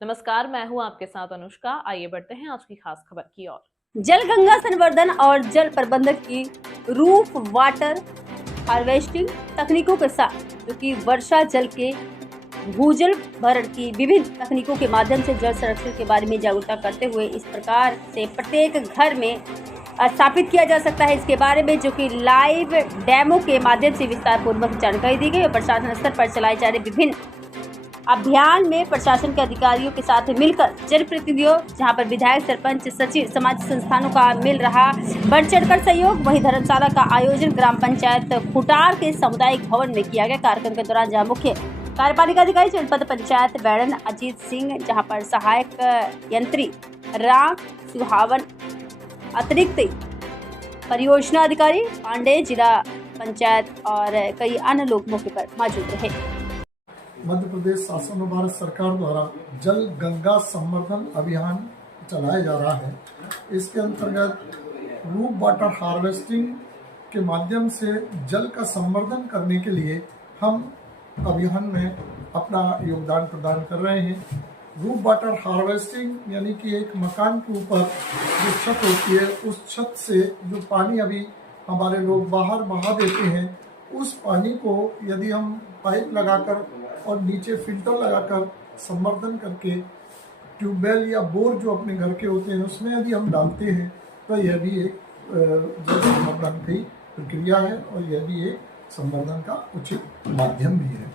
नमस्कार, मैं हूं आपके साथ अनुष्का। आइए बढ़ते हैं आज की खास खबर की ओर। जल गंगा संवर्धन और जल प्रबंधन की रूफ वाटर हार्वेस्टिंग तकनीकों के साथ जो कि वर्षा जल के भूजल भरण की विभिन्न तकनीकों के माध्यम से जल संरक्षण के बारे में जागरूकता करते हुए इस प्रकार से प्रत्येक घर में स्थापित किया जा सकता है। इसके बारे में जो कि लाइव डेमो के माध्यम से विस्तार पूर्वक जानकारी दी गई और प्रशासन स्तर पर चलाए जा रहे विभिन्न अभियान में प्रशासन के अधिकारियों के साथ मिलकर जनप्रतिनिधियों, जहां पर विधायक, सरपंच, सचिव, समाज संस्थानों का मिल रहा बढ़ चढ़कर सहयोग। वहीं धर्मशाला का आयोजन ग्राम पंचायत खुटार के सामुदायिक भवन में किया गया। कार्यक्रम के दौरान जहां मुख्य कार्यपालिका अधिकारी जनपद पंचायत बैडन अजीत सिंह, जहां पर सहायक यंत्री राम सुहावन, अतिरिक्त परियोजना अधिकारी पांडे, जिला पंचायत और कई अन्य लोग मौके पर मौजूद रहे। मध्य प्रदेश शासन और भारत सरकार द्वारा जल गंगा संवर्धन अभियान चलाया जा रहा है। इसके अंतर्गत रूफ वाटर हार्वेस्टिंग के माध्यम से जल का संवर्धन करने के लिए हम अभियान में अपना योगदान प्रदान कर रहे हैं। रूफ वाटर हार्वेस्टिंग यानी कि एक मकान के ऊपर जो छत होती है, उस छत से जो पानी अभी हमारे लोग बाहर बहा देते हैं, उस पानी को यदि हम पाइप लगाकर और नीचे फिल्टर लगाकर संवर्धन करके ट्यूबवेल या बोर जो अपने घर के होते हैं उसमें यदि हम डालते हैं तो यह भी एक जल संवर्धन की प्रक्रिया है और यह भी एक संवर्धन का उचित माध्यम भी है।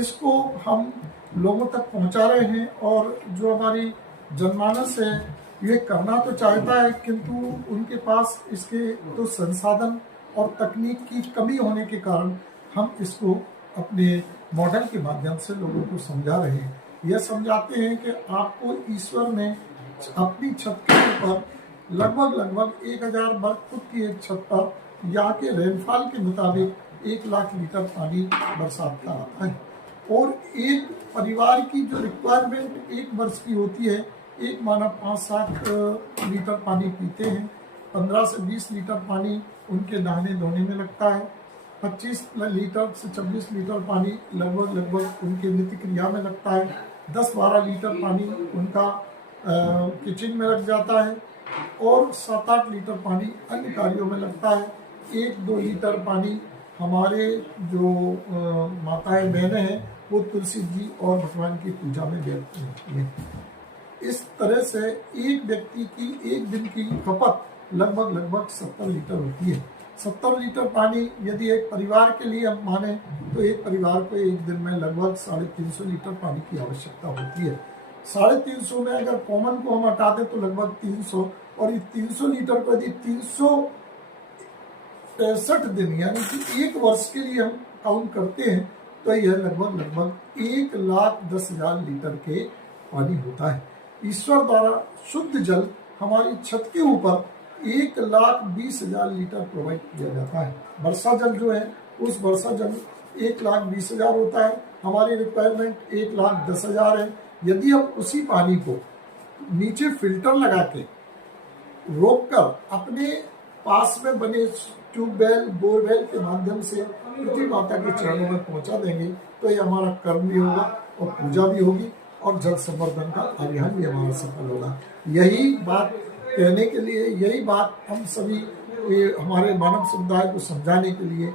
इसको हम लोगों तक पहुंचा रहे हैं और जो हमारी जनमानस है ये करना तो चाहता है, किंतु उनके पास इसके तो संसाधन और तकनीक की कमी होने के कारण हम इसको अपने मॉडल के माध्यम से लोगों को समझा रहे हैं। यह समझाते हैं कि आपको ईश्वर ने अपनी छत के ऊपर लगभग 1000 वर्ग फुट की एक छत पर यहाँ के रेनफॉल के मुताबिक 1 लाख लीटर पानी बरसात का आता है और एक परिवार की जो रिक्वायरमेंट 1 वर्ष की होती है, एक मानव 5-7 लीटर पानी पीते हैं। 15 से 20 लीटर पानी उनके नहाने धोने में लगता है। 25 लीटर से 26 लीटर पानी लगभग उनके नित्य क्रिया में लगता है। 10-12 लीटर पानी उनका किचन में लग जाता है और 7-8 लीटर पानी अन्य कार्यों में लगता है। 1-2 लीटर पानी हमारे जो माताएं बहनें हैं वो तुलसी जी और भगवान की पूजा में व्यर्थ होती है। इस तरह से एक व्यक्ति की एक दिन की खपत लगभग 70 लीटर होती है। 70 लीटर पानी यदि एक परिवार के लिए हम माने तो एक परिवार को एक दिन में लगभग 350 लीटर पानी की आवश्यकता होती है। 350 में अगर कॉमन को हम हटा दें तो लगभग 300, और इस 300 लीटर को यदि 365 दिन यानी कि 1 वर्ष के लिए हम काउंट करते हैं तो यह लगभग 1,10,000 लीटर के पानी होता है। ईश्वर द्वारा शुद्ध जल हमारी छत के ऊपर 1,20,000 लीटर प्रोवाइड किया जाता है। वर्षा जल जो है उस वर्षा जल 1,20,000 होता है। हमारी रिक्वायरमेंट 1,10,000 है। यदि हम उसी पानी को नीचे फिल्टर लगा के रोककर अपने पास में बने ट्यूबवेल बोरवेल के माध्यम से पृथ्वी माता के चरणों में पहुंचा देंगे तो ये हमारा कर्म भी होगा और पूजा भी होगी और जल संवर्धन का अभियान भी हमारा सफल होगा। यही बात कहने के लिए, यही बात हम सभी हमारे मानव समुदाय को समझाने के लिए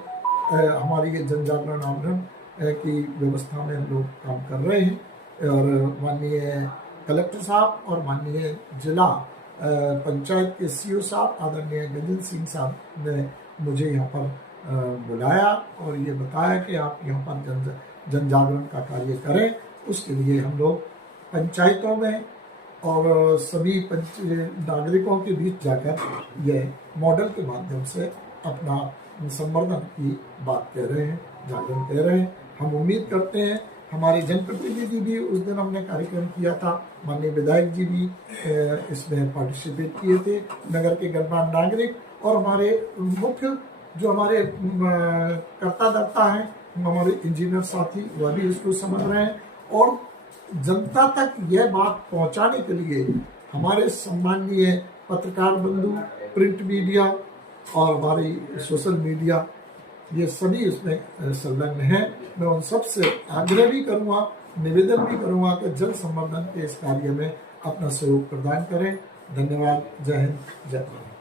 हमारी ये जन जागरण आंदोलन की व्यवस्था में हम लोग काम कर रहे हैं। और माननीय कलेक्टर साहब और माननीय जिला पंचायत के सीओ साहब आदरणीय गजेंद्र सिंह साहब ने मुझे यहाँ पर बुलाया और ये बताया कि आप यहाँ पर जन जागरण का कार्य करें। उसके लिए हम लोग पंचायतों में और सभी नागरिकों के बीच जाकर यह मॉडल के माध्यम से अपना संवर्धन की बात कह रहे हैं, जागरण कह रहे हैं। हम उम्मीद करते हैं हमारे जनप्रतिनिधि भी, उस दिन हमने कार्यक्रम किया था, माननीय विधायक जी भी इसमें पार्टिसिपेट किए थे, नगर के गणमान्य नागरिक और हमारे मुख्य जो हमारे कर्ता धर्ता हैं, हमारे इंजीनियर साथी, वह भी इसको समझ रहे हैं। और जनता तक यह बात पहुंचाने के लिए हमारे सम्माननीय पत्रकार बंधु, प्रिंट मीडिया और हमारी सोशल मीडिया ये सभी उसमें संलग्न हैं। मैं उन सबसे आग्रह भी करूँगा, निवेदन भी करूँगा कि जल संवर्धन के इस कार्य में अपना सहयोग प्रदान करें। धन्यवाद। जय हिंद, जय भारत।